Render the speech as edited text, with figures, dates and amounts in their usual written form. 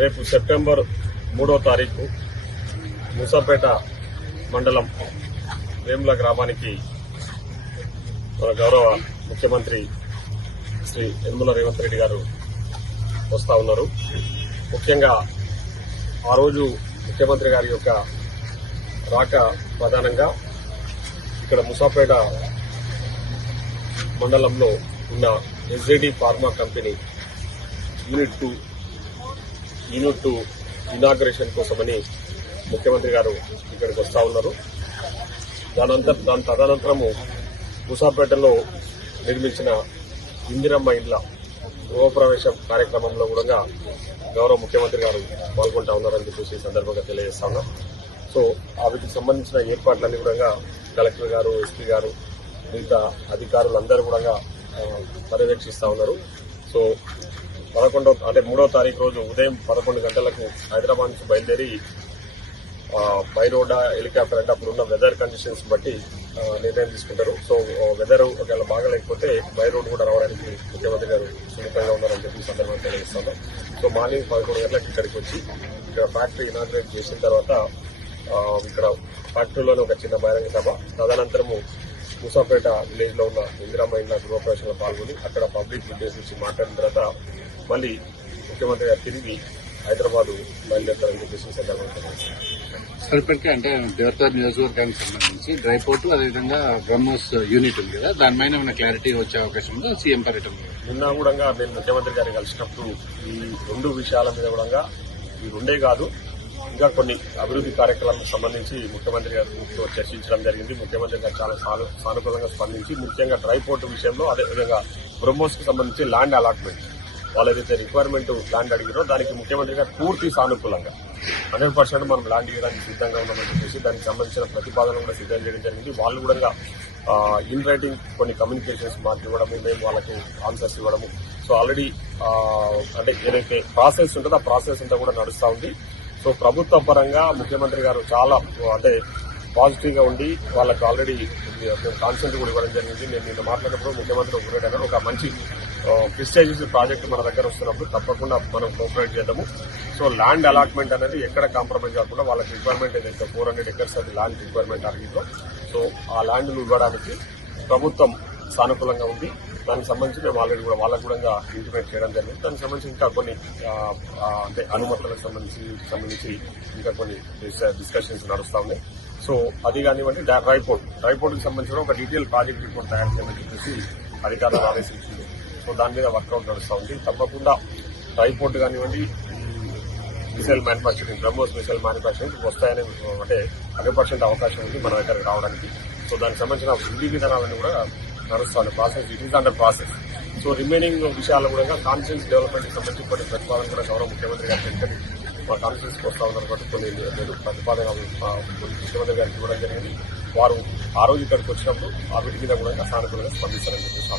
రేపు సెప్టెంబర్ 3వ తారీఖు మూసాపేట మండలం వేముల గ్రామానికి మన గౌరవ ముఖ్యమంత్రి శ్రీ యనమల రేవంత్ రెడ్డి గారు వస్తా ఉన్నారు. ముఖ్యంగా ఆ రోజు ముఖ్యమంత్రి గారి యొక్క రాక ప్రధానంగా ఇక్కడ మూసాపేట మండలంలో ఉన్న ఎస్జేడి ఫార్మా కంపెనీ యూనిట్ 2 ఇనాగ్రేషన్ కోసమని ముఖ్యమంత్రి గారు ఇక్కడికి వస్తా ఉన్నారు. దాని తదనంతరము మూసాపేటలో నిర్మించిన ఇందిరమ్మ ఇండ్ల గృహప్రవేశం కార్యక్రమంలో కూడా గౌరవ ముఖ్యమంత్రి గారు పాల్గొంటా ఉన్నారని చెప్పేసి సందర్భంగా తెలియజేస్తా ఉన్నాం. సో వీటికి సంబంధించిన ఏర్పాట్లన్నీ కూడా కలెక్టర్ గారు, ఎస్పీ గారు, మిగతా అధికారులందరూ కూడా పర్యవేక్షిస్తా ఉన్నారు. సో 3వ తారీఖు రోజు ఉదయం 11 గంటలకు హైదరాబాద్ నుంచి బయలుదేరి బై రోడ్ హెలికాప్టర్ అంటే అప్పుడు ఉన్న వెదర్ కండిషన్స్ బట్టి నిర్ణయం తీసుకుంటారు. సో వెదర్ ఒకవేళ బాగాలేకపోతే బై రోడ్ కూడా రావడానికి ముఖ్యమంత్రి గారు సుముఖంగా ఉన్నారని చెప్పి సందర్భంగా తెలియజేస్తాను. సో మార్నింగ్ 11 గంటలకు ఇక్కడికి వచ్చి ఇక్కడ ఫ్యాక్టరీ ఇనాగ్రేట్ చేసిన తర్వాత ఇక్కడ ఫ్యాక్టరీలోనే ఒక చిన్న బహిరంగ సభ, తదనంతరము మూసాపేట విలేజ్ లో ఉన్న ఇందిరమ్మ ఇండ్ల గృహప్రవేశంలో పాల్గొని అక్కడ పబ్లిక్ ఉద్దేశించి మాట్లాడిన తర్వాత మళ్ళీ ముఖ్యమంత్రి గారు తిరిగి హైదరాబాద్ బయలుదేరతారని చెప్పేసి సందర్భంగా ఇప్పటికే అంటే దేవతార్ నియోజకవర్గానికి సంబంధించి డ్రై పోర్టు అదేవిధంగా బ్రహ్మోస్ యూనిట్ ఉంది కదా, దాని మీద ఏమైనా క్లారిటీ వచ్చే అవకాశం ఉందా? సీఎం పర్యటన నిన్న కూడా నేను ముఖ్యమంత్రి గారిని కలిసినప్పుడు ఈ 2 విషయాల మీద కూడా ఈ 2 కాదు ఇంకా కొన్ని అభివృద్ధి కార్యక్రమాలకు సంబంధించి ముఖ్యమంత్రి గారితో చర్చించడం జరిగింది. ముఖ్యమంత్రి గారు చాలా సానుకూలంగా స్పందించి ముఖ్యంగా డ్రై పోర్టు విషయంలో అదేవిధంగా బ్రహ్మోస్ కి సంబంధించి ల్యాండ్ అలాట్మెంట్ వాళ్ళు ఏదైతే రిక్వైర్మెంట్ ల్యాండ్ అడిగారో దానికి ముఖ్యమంత్రి గారు పూర్తి సానుకూలంగా 100% మనం ల్యాండ్ ఇవ్వడానికి సిద్ధంగా ఉన్నామని చెప్పేసి దానికి సంబంధించిన ప్రతిపాదన కూడా సిద్ధం చేయడం జరిగింది. వాళ్ళు కూడా ఇన్ రైటింగ్ కొన్ని కమ్యూనికేషన్స్ మాకు ఇవ్వడము, మేము వాళ్ళకు ఆన్సర్స్ ఇవ్వడము. సో ఆల్రెడీ అంటే ఏదైతే ప్రాసెస్ ఉంటుందో ఆ ప్రాసెస్ అంతా కూడా నడుస్తూ ఉంది. సో ప్రభుత్వ పరంగా ముఖ్యమంత్రి గారు చాలా అంటే పాజిటివ్ గా ఉండి వాళ్ళకు ఆల్రెడీ కాన్సెంట్ కూడా ఇవ్వడం జరిగింది. నేను నిన్న మాట్లాడినప్పుడు ముఖ్యమంత్రి ఒకరేటన్నారు, ఒక మంచి ప్రిస్టేజియస్ ప్రాజెక్టు మన దగ్గర వస్తున్నప్పుడు తప్పకుండా మనం కోఆపరేట్ చేద్దాము. సో ల్యాండ్ అలాట్మెంట్ అనేది ఎక్కడ కాంప్రమైజ్ కాకుండా వాళ్ళకి రిక్వైర్మెంట్ ఏదైతే 400 acres అది ల్యాండ్ రిక్వైర్మెంట్ అడిగిందో సో ఆ ల్యాండ్ ను ఇవ్వడానికి ప్రభుత్వం సానుకూలంగా ఉంది. దానికి సంబంధించి మేము ఆల్రెడీ కూడా వాళ్ళకు కూడా ఇంటిమేట్ చేయడం జరిగింది. దానికి సంబంధించి ఇంకా కొన్ని అంటే అనుమతులకు సంబంధించి ఇంకా కొన్ని డిస్కషన్స్ నడుస్తా ఉన్నాయి. సో అది కానివ్వండి, డ్రై పోర్టుకి సంబంధించిన ఒక డీటెయిల్ ప్రాజెక్ట్ రిపోర్ట్ తయారు చేయమని చెప్పేసి అధికారులు ఆదేశించింది. సో దాని మీద వర్కౌట్ నడుస్తూ ఉంది. తప్పకుండా డ్రై పోర్టు కానివ్వండి, missile manufacturing, BrahMos missile manufacturing వస్తాయని అంటే 100% అవకాశం ఉంది మన దగ్గరకు రావడానికి. సో దానికి సంబంధించిన విధి విధానాలన్నీ కూడా నడుస్తుంది. Process it is under process. So remaining విషయాల్లో కూడా కాన్ఫిడెన్స్ డెవలప్మెంట్ కి సంబంధించి కొన్ని ప్రతిపాదన కూడా గౌరవ ముఖ్యమంత్రి గారు వెంటనే మా కాన్ఫిడెన్స్ వస్తా ఉన్నారు కాబట్టి కొన్ని ప్రతిపాదన ముఖ్యమంత్రి గారికి ఇవ్వడం జరిగింది. వారు ఆ రోజు ఇక్కడికి వచ్చినప్పుడు ఆ వీటి మీద కూడా సానుకూలంగా స్పందిస్తారని చెప్పేసి